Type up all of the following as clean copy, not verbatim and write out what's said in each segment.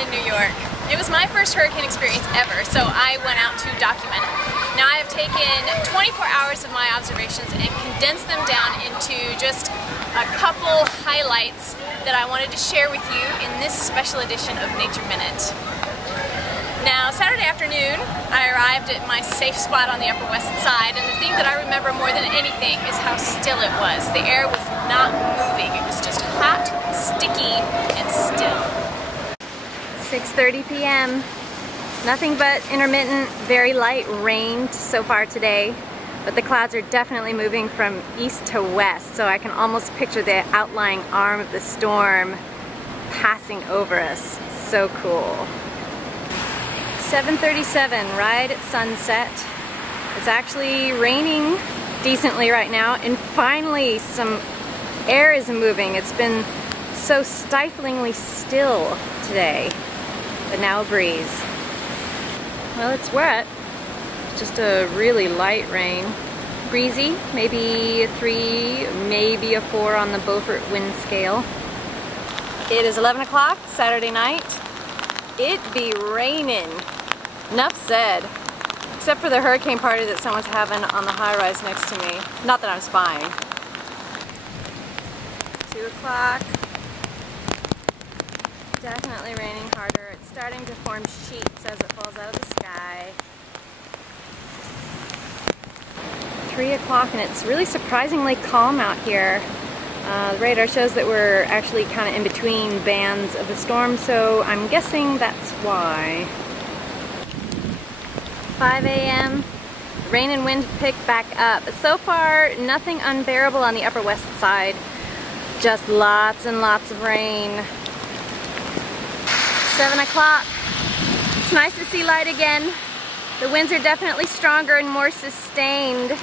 in New York. It was my first hurricane experience ever, so I went out to document it. Now I have taken 24 hours of my observations and condensed them down into just a couple highlights that I wanted to share with you in this special edition of Nature Minute. Now, Saturday afternoon, I arrived at my safe spot on the Upper West Side, and the thing that I remember more than anything is how still it was. The air was not moving. It was just hot, sticky, and still. 6:30 p.m. Nothing but intermittent, very light rain so far today, but the clouds are definitely moving from east to west, so I can almost picture the outlying arm of the storm passing over us. So cool. 7:37, right at sunset. It's actually raining decently right now, and finally some air is moving. It's been so stiflingly still today, but now a breeze. Well, it's wet. Just a really light rain. Breezy, maybe a 3, maybe a 4 on the Beaufort wind scale. It is 11 o'clock, Saturday night. It be raining. Enough said. Except for the hurricane party that someone's having on the high-rise next to me. Not that I'm spying. 2 o'clock. Definitely raining harder. It's starting to form sheets as it falls out of the sky. 3 o'clock, and it's really surprisingly calm out here. The radar shows that we're actually kind of in between bands of the storm, so I'm guessing that's why. 5 a.m. Rain and wind picked back up. So far, nothing unbearable on the Upper West Side. Just lots and lots of rain. 7 o'clock. It's nice to see light again. The winds are definitely stronger and more sustained.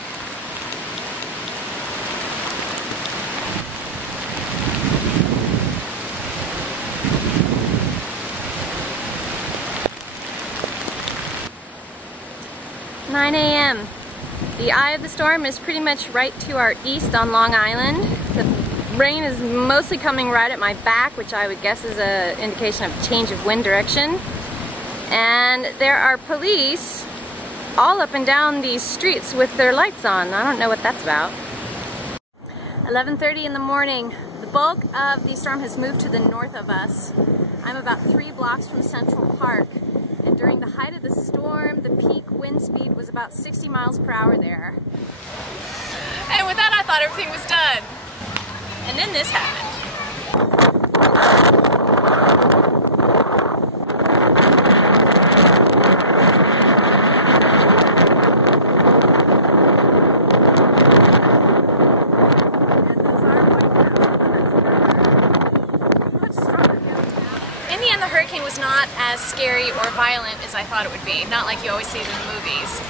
(9 a.m.) The eye of the storm is pretty much right to our east on Long Island. The rain is mostly coming right at my back, which I would guess is an indication of change of wind direction. And there are police all up and down these streets with their lights on. I don't know what that's about. 11:30 in the morning. The bulk of the storm has moved to the north of us. I'm about 3 blocks from Central Park. And during the height of the storm, the peak wind speed was about 60 miles per hour there. And with that, I thought everything was done. And then this happened. In the end, the hurricane was not as scary or violent as I thought it would be. Not like you always see it in the movies.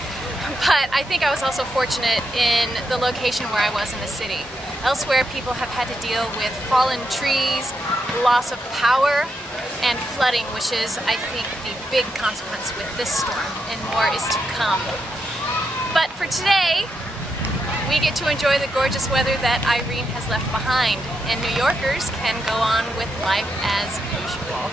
But I think I was also fortunate in the location where I was in the city. Elsewhere, people have had to deal with fallen trees, loss of power, and flooding, which is, I think, the big consequence with this storm, and more is to come. But for today, we get to enjoy the gorgeous weather that Irene has left behind, and New Yorkers can go on with life as usual.